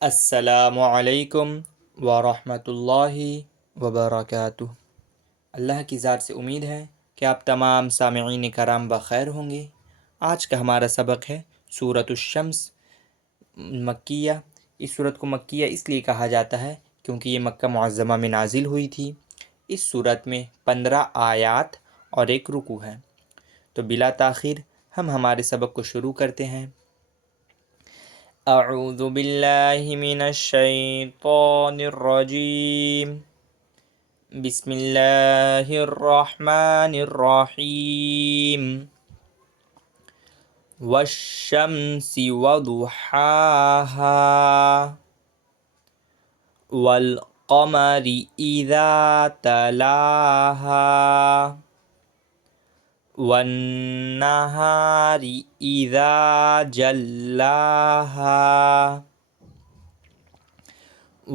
السلام علیکم ورحمۃ اللہ وبرکاتہ۔ اللہ کی ذات سے امید ہے کہ آپ تمام سامعین کرام بخیر ہوں گے۔ آج کا ہمارا سبق ہے سورۃ الشمس مکیہ۔ اس سورت کو مکیہ اس لیے کہا جاتا ہے کیونکہ یہ مکہ معظمہ میں نازل ہوئی تھی۔ اس سورت میں 15 آیات اور ایک رکوع ہے۔ تو بلا تاخیر ہم ہمارے سبق کو شروع کرتے ہیں۔ اعوذ باللہ من الشیطان الرجیم، بسم اللہ الرحمن الرحیم، والشمس وضحاها والقمر اذا تلاها والنہار اذا جلاها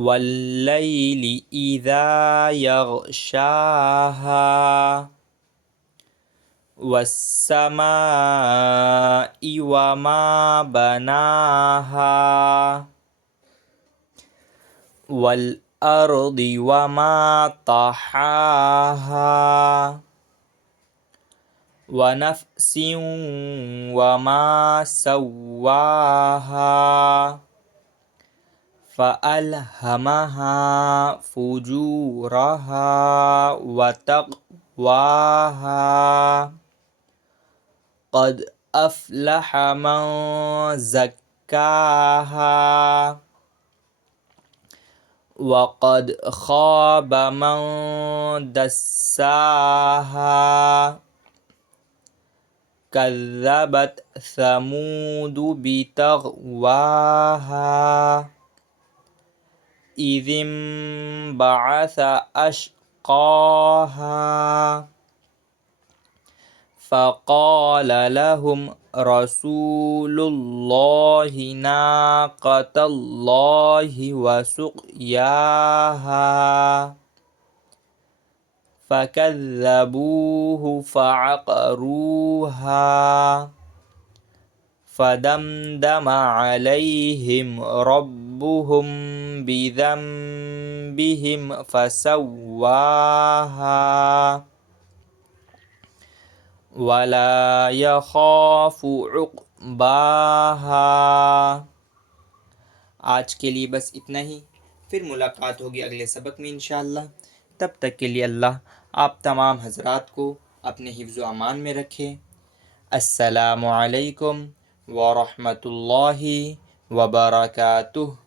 واللیل اذا یغشاها والسماء وما بناها والارض وما طحاها ونفس وما سواها فألهمها فجورها وتقواها قد أفلح من زكاها وقد خاب من دساها كذبت ثمود بطغواها إذ انبعث أشقاها فقال لهم رسول الله ناقة الله وسقياها فكذبوه فعقروها فدمدم عليهم ربهم بذنبهم فسواها ولا يخاف عقباها۔ آج کے لیے بس اتنا ہی، پھر ملاقات ہوگی اگلے سبق میں انشاءاللہ۔ تب تک کے لیے اللہ آپ تمام حضرات کو اپنے حفظ و امان میں رکھے۔ السلام علیکم ورحمۃ اللہ وبرکاتہ۔